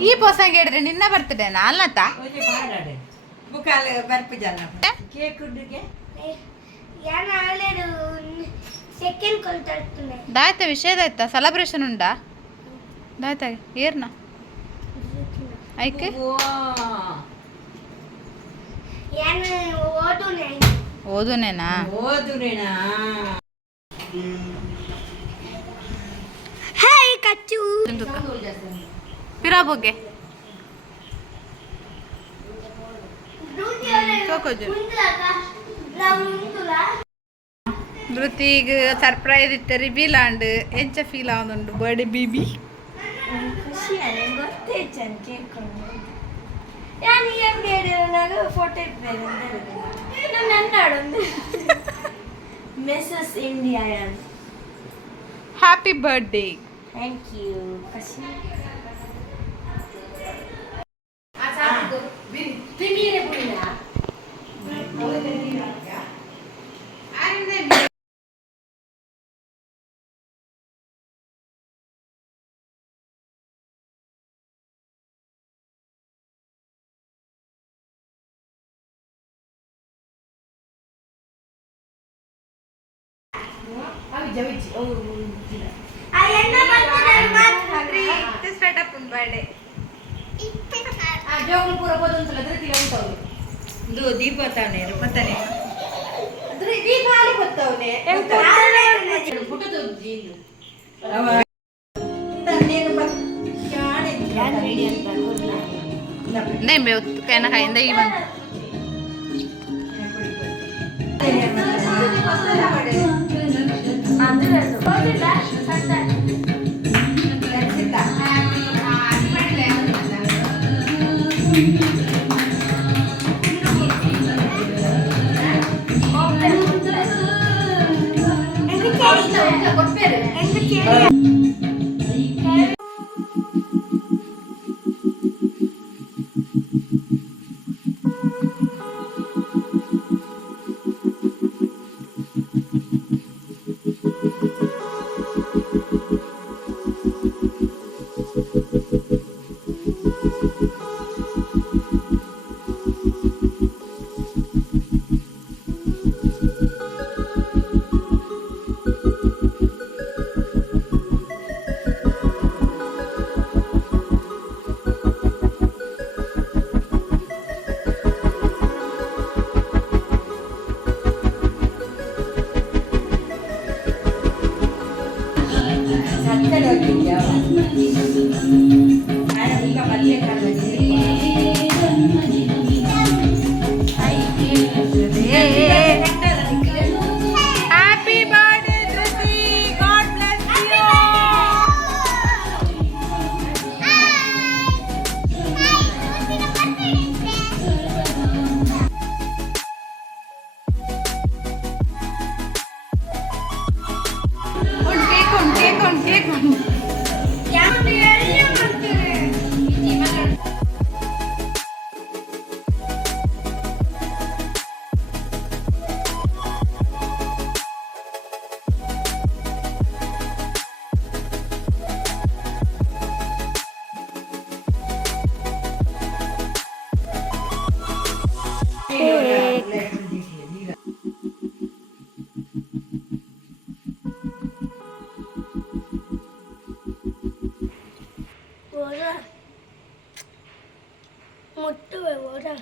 ಈ ಪೋಸಂಗ್ ಹೇಳಿದ್ರೆ ನಿನ್ನ ಬರ್ತಡೇನಾ ಅಲ್ಲತ್ತ ದಾಯ್ತ ವಿಷಯದಾಯ್ತಾ ಸೆಲೆಬ್ರೇಷನ್ ಉಂಡಾ ದಾಯ್ತ ಏರ್ನ ಐಕೆ ಓದುನೇನಾ ಹಾಯ್ ಕಚ್ಚು ಪಿರಾ ಬಗ್ಗೆ ಧೃತಿಗ್ ಸರ್ಪ್ರೈಸ್ ಇಟ್ಟು ರಿವೀಲ್ ಆಂಡ್ ಎಂಚ ಫೀಲ್ ಆವೊಂದುಂಡು birthday baby photo Mrs India happy birthday thank you Deepa ತಾನೆ ಮತ್ತಾನೆ ನೆಂಬೆ ಹೊತ್ತು ಕೈನ ಕೈಯಿಂದ ಈ ಬಂತು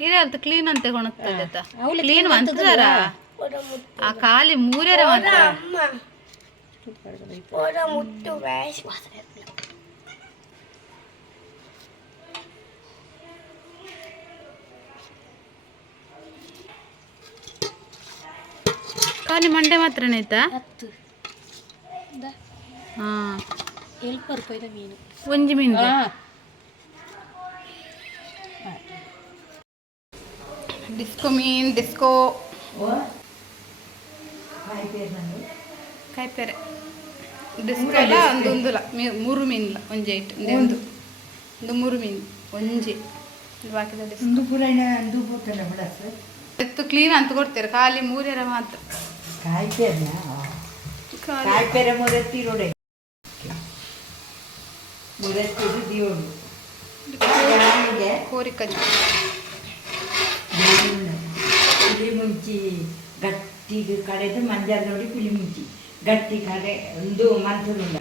ಇರಲ್ತ ಕ್ಲೀನ್ ಅಂತ ಕೊಣಗ್ತದೆ ಕ್ಲೀನ್ ಮಂತಾರ ಆ ಖಾಲಿ ಮೂರರ ಖಾಲಿ ಮಂಡೆ ಮಾತ್ರನೇ ಆಯ್ತಾ ಹಾ ಒಂಜಿ ಮೀನು ಡಿಸ್ಕೋ ಮೀನ್ ಡಿಸ್ಕೋ ಕಾಯ್ಪೆರೆ ಡಿಸ್ಕೋ ಅಲ್ಲ ಒಂದೊಂದುಲ ಮೂರು ಮೀನಿಲ್ಲ ಒಂಜಿ ಐಟ್ ಒಂದು ಮೂರು ಮೀನು ಒಂಜಿ ಬಾಕಿದ ಎತ್ತು ಕ್ಲೀನ್ ಅಂತ ಕೊಡ್ತಾರೆ ಖಾಲಿ ಮೂರರ ಮಾತ್ರ ಕಾಯ್ಪೆರೆ ಮೂರತ್ತಿ ರೋಡೆ ಪೂರೈಸಿದ್ದು ದಿಯೋಳು ಕೋರಿಕಜ್ಜಿ ಪಿಲಿ ಮುಂಚಿ ಗಟ್ಟಿಗೆ ಕಡೆದು ಮಂಜಲ್ ನೋಡಿ ಪಿಲಿ ಮುಂಚಿ ಗಟ್ಟಿ ಕಡೆ ಒಂದು ಮಂತ್ರುಂಡ